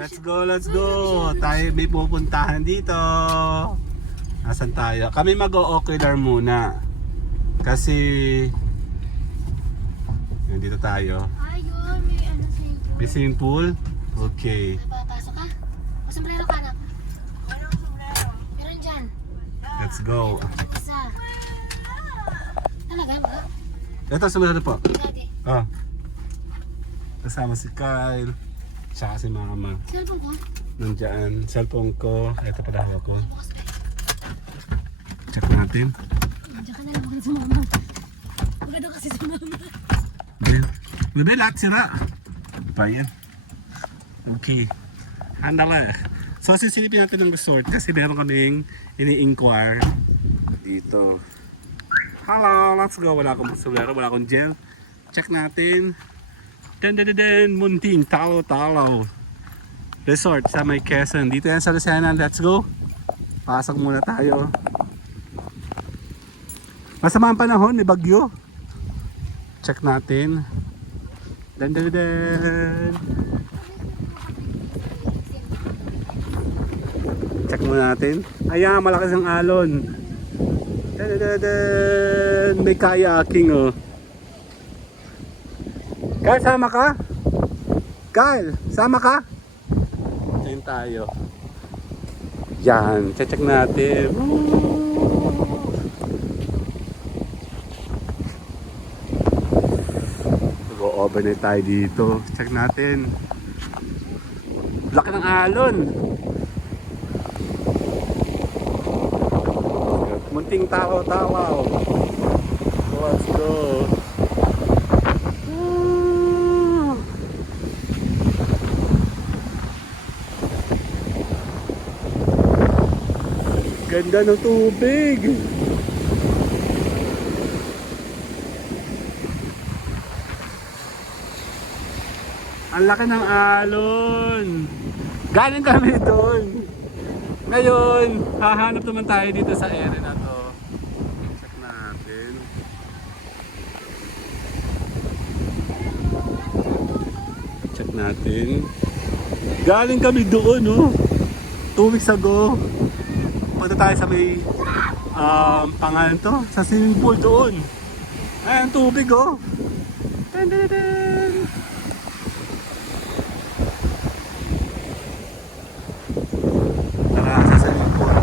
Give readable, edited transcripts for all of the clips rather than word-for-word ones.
Let's go, let's go. Tayo may pupuntahan dito. Nasaan tayo? Kami mag-o-ocular muna. Kasi nandito tayo. Ayun, may ano swimming pool. May swimming pool? Okay. Papasok ka? O sombrero ka na? Meron dyan. Let's go. Isa. Talaga ba? Ito, sumunod po. Daddy. Ah. Kasama si Kyle. Tsaka si Mama. Cellphone ko? Nandiyan. Cellphone ko. Ito pala hawak ko. Bukas na. Check natin. Diyan ka na naman sa mama. Maganda kasi sa mama. Bebe, lahat sira. Pa yan. Okay. Handala. So, sisilipin natin ng resort kasi meron kaming ini-inquire dito. Hello, let's go. Wala akong sombrero, wala akong gel. Check natin. Munting Talo-Talo Resort sa may Quezon. Dito yan sa Lucena. Let's go. Pasok muna tayo. Masama ang panahon, may bagyo. Check natin. Dan. Check muna natin. Ayan, malakas ang alon. Dan. May kayaking oh. Kyle, sama ka? Kyle, sama ka? Ayan tayo. Yan, check natin. Mag-overnight tayo dito. Check natin. Laki ng alon. Munting tawa-tawa. Let's go. Ganda ng tubig. Ang laki ng alon. Galing kami doon. Ngayon, hahanap naman tayo dito sa area na to. Check natin. Check natin. Galing kami doon, oh. 2 weeks ago. Punta tayo sa may pangalan to, sa swimming pool doon. Ayan, tubig oh. Dan. Tara, sa swimming pool.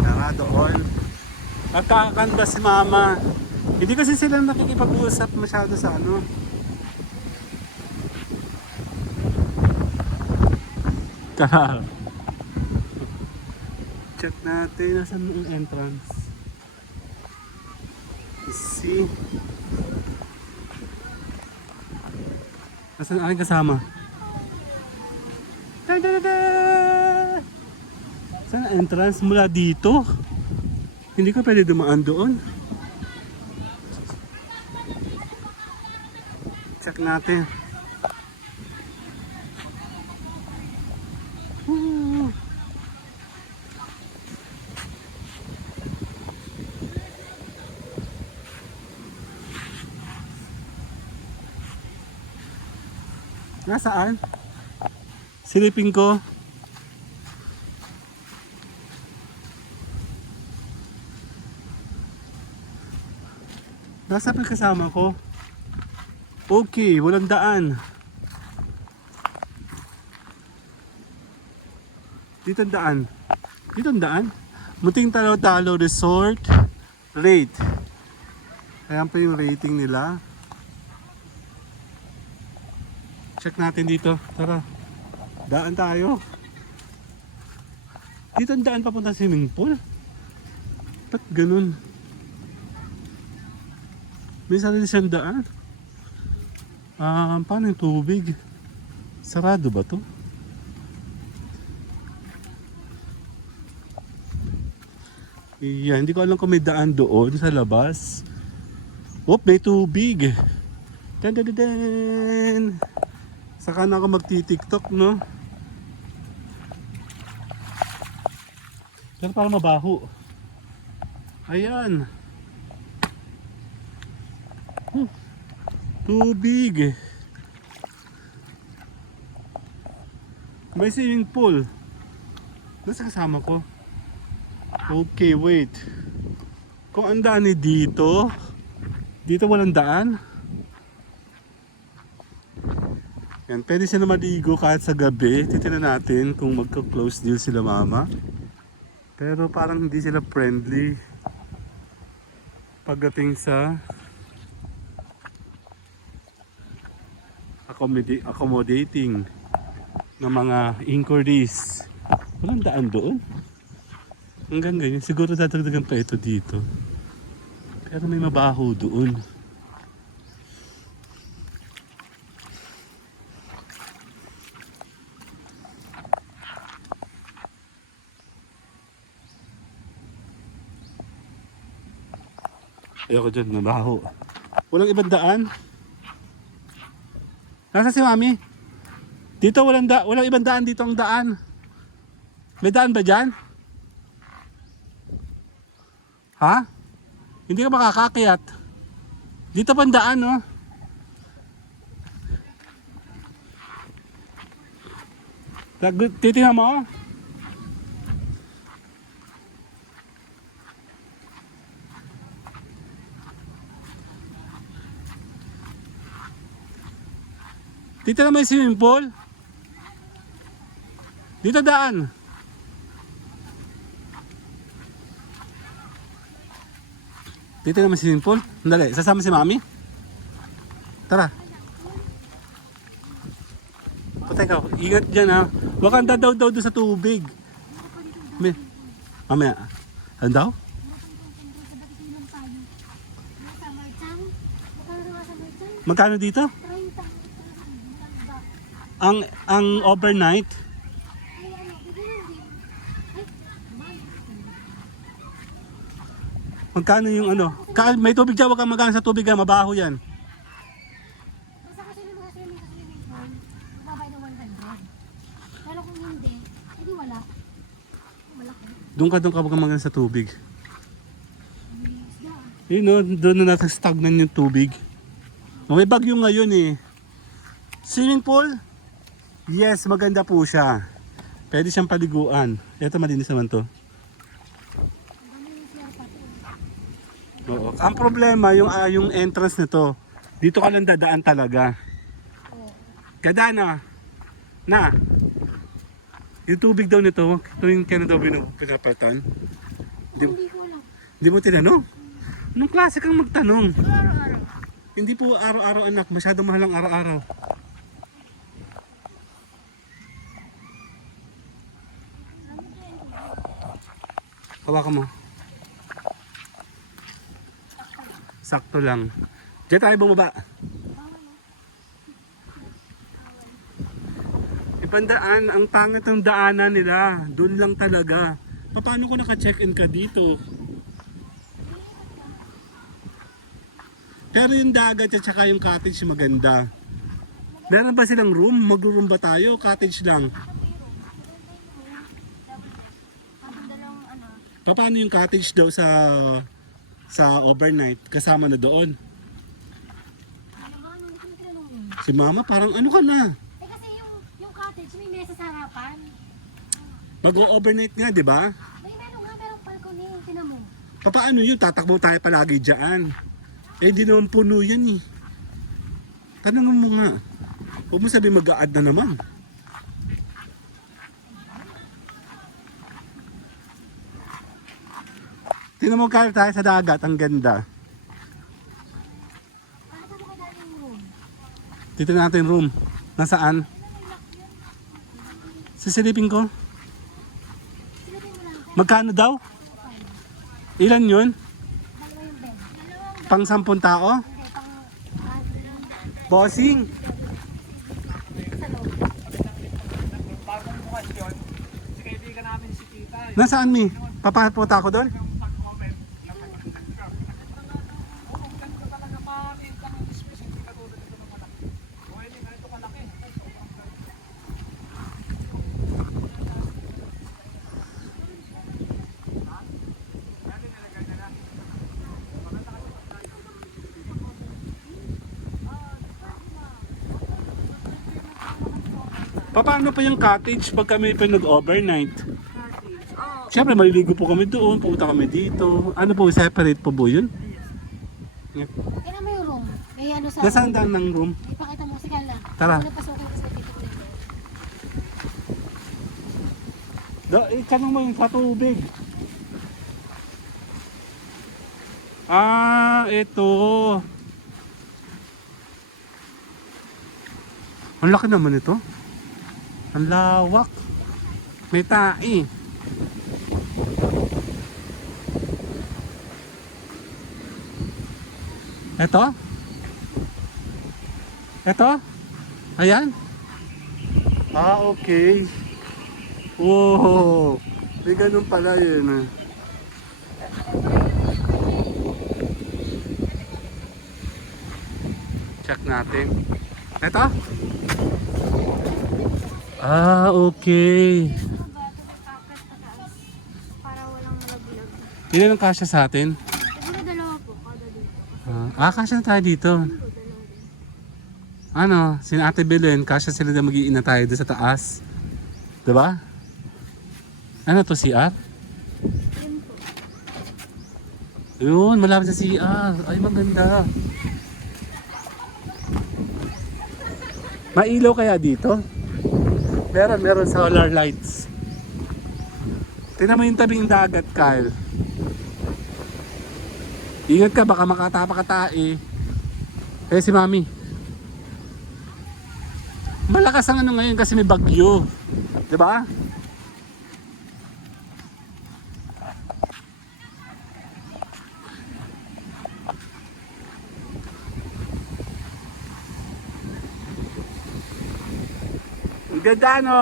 Tara doon. Nagkakakanda si Mama. Hindi kasi sila nakikipag-usap masyado sa ano. Tara. Check natin nasan ang entrance. Let's see. Nasaan ang aking kasama? Saan ang entrance mula dito? Hindi ko pwede dumaan doon. Check natin. Nasaan? Silipin ko. Nasa pa kasama ko. Okay, walang daan. Dito ang daan. Dito ang daan. Munting Talo-Talo Resort rate. Ayan pa yung rating nila. Check natin dito. Tara. Daan tayo. Dito ang daan papunta sa swimming pool. Ba't ganun? May sarili siyang daan. Paano yung tubig? Sarado ba to? Hindi ko alam kung may daan doon sa labas. Oh, may tubig. Dan. Saka na ako magti-TikTok, no? Pero parang mabaho. Ayan. Tubig. May swimming pool. Nasa kasama ko. Okay, wait. Kung ang daan ni dito, dito walang daan. Yan, pwede sila maligo kahit sa gabi. Titignan natin kung magka-close deal sila mama. Pero parang hindi sila friendly pagdating sa accommodating ng mga inquiries. Walang daan doon. Hanggang ganyan. Siguro dadagdagan pa ito dito. Pero may mabaho doon. Ayoko dyan, mabaho. Walang ibang daan. Nasa si Mami? Dito walang ibang daan dito ang daan. May daan ba dyan? Ha? Hindi ka makakakayat. Dito pa ang daan, no? Titingnan mo? Dito na may swimming pool. Dito daan. Dito na may swimming pool. Dali, sasama si Mami. Tara. Patay ka, ingat dyan ha. Huwag kang dadaw-daw doon sa tubig. Mamaya. Ano daw? Magkano dito? Ang overnight? Magkano yung ano? May tubig dyan, wag kang magkano sa tubig ha, mabaho yan. Basta kasi yung mga swimming pool, babay na 100. Pero kung hindi, edi wala. Malaki. Doon ka wag kang magkano sa tubig. May isda. Yun no, doon na natin stagnan yung tubig. May bagyo ngayon eh. Swimming pool? Yes, maganda po siya. Pwede siyang paliguan. Ito malinis naman to. Oo. Ang problema yung entrance nito. Dito ka lang dadaan talaga. Kada na. Yung tubig daw nito, ito yung kaya daw pinapatan. Hindi ko alam. Hindi mo tinanong? Anong klase kang magtanong? Araw-araw. Hindi po araw-araw anak, masyado mahal ang araw-araw. Hawakan mo. Sakto lang. Diyan tayo bumaba. Ibang daan, ang pangit ng daanan nila. Doon lang talaga. Paano ko naka-check-in ka dito? Pero yung dagat at saka yung cottage maganda. Meron ba silang room? Mag-room ba tayo? Cottage lang. Paano yung cottage daw sa overnight? Kasama na doon. Si Mama parang ano ka na? Eh kasi yung cottage may mesa sa harapan. Mag-overnight nga, di ba? May meron nga pero balcony, tinan mo. Paano yun? Tatakbo tayo palagi dyan. Eh di naman puno yan eh. Tanongin mo nga. Huwag mo sabihin mag-a-add na naman. Tingnan mo kaya tayo sa dagat, ang ganda. Ano pa mo kaya yung room? Dito natin room. Nasaan? Sisilipin ko. Silipin mo lang. Magkano daw? Ilan yun? Dalawa yung bed. Pang 10 tao? Hindi, pang... Bossing! sa loob. Bagong bukas yun, si kaibigan namin si Tita. Nasaan mi? Papapunta ako doon? Ganito talaga makakita ng space, hindi katulad nito na malaki. O hindi, ganito kalaki. Paano pa yung cottage pag kami pa nag-overnight? Cottage. Oh, Siyempre, maliligo po kami doon, pupunta kami dito. Ano po, separate po po yun? Tingnan mo yung room. May ano sa... Nasaan daan ng room? Ipakita mo. Sige lang. Tara. Ano pasukin ko sa titignan. Itanong mo yung patubig. Ah, ito. Ang laki naman ito. Ang lawak. May tae. Ito? Ito? Ayan? Ah, okay. Wow! May ganun pala yun. Check natin. Ito? Ah, okay. bato may carpet pataas. Para walang malaglag. Ilan ang kasya sa atin? Siguro dalawa po, kada dito. Kasya na tayo dito. Ano, sin Ate Belen, kasya sila na mag-iina tayo doon sa taas. Diba? Ano to, CR? Yun po. Yun, malapit sa CR. Ay, maganda. Mailaw kaya dito? Meron solar lights. Tingnan mo yung tabing dagat, Kyle. Ingat ka, baka makatapa ka tae. Si Mami. Malakas ang ano ngayon kasi may bagyo. Diba? Ang ganda, no?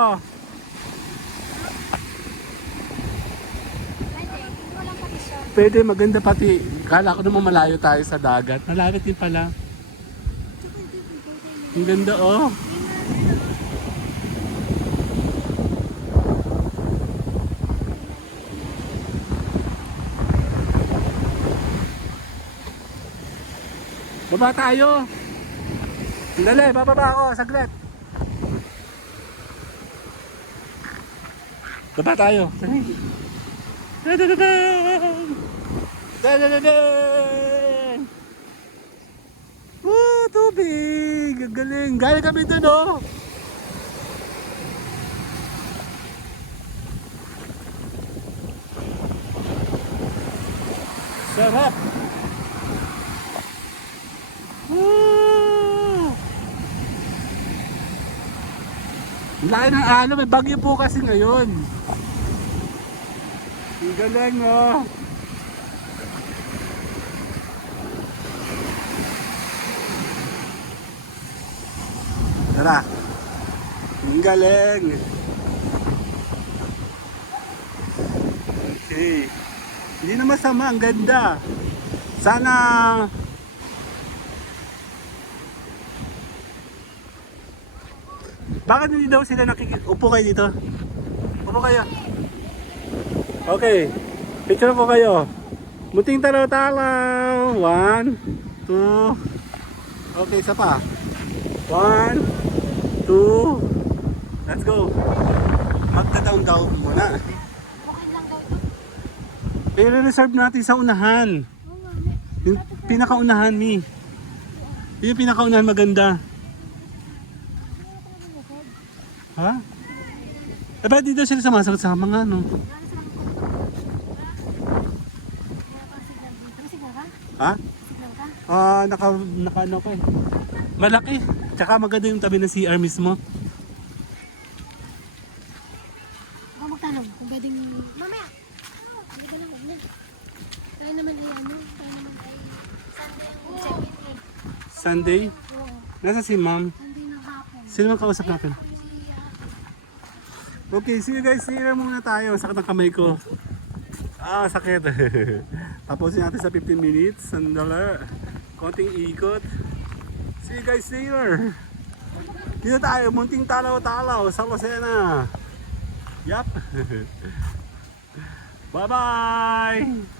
Pwede, hindi walang pati siya. Pwede, maganda pati. Kala ko naman malayo tayo sa dagat. Malapit din pala. Ang ganda, oh. Baba tayo. Dali, bababa ako. Saglit. Baba tayo. Dali. Dadadadang! Dadadadang! Tubig! Ang galing! Galing kami dun, oh! Sarap! Woo! Lain ng ano, may bagyo po kasi ngayon. Ang galing, oh! Tara! Ang galing! Okay. Hindi na masama, ang ganda. Sana bakit hindi daw sila upo kayo dito? Upo kayo. Okay. Picture ko kayo. Muting talaw-talaw. 1, 2. Okay, isa pa. 1, 2. Let's go. Magta-down muna. Okay lang daw ito. Pero reserve natin sa unahan. Oo nga, may... Yung pinakaunahan, Mi. Yung pinakaunahan maganda. Ha? Eh, ba't dito sila sumasagot sa mga ano? Wala na silang signal dito. May signal ka? Ha? Signal ka? Naka ano ko eh. Malaki. Tsaka maganda yung tabi ng CR mismo. Ako magtanong kung pwedeng... Mamaya! Hindi ka lang, huwag na. Tayo naman ay ano? Tayo naman ay... Sunday ang check-in eh. Sunday? Oo. Nasa si ma'am. Sunday ng hapon. Sino ang kausap natin? Okay, see you guys. CR muna tayo. Sakit ang kamay ko. Sakit. Tapusin natin sa 15 minutes. Sandali. Konting ikot. See you guys later. Dito tayo. Munting talaw-talaw sa Lucena. Yup. Bye-bye.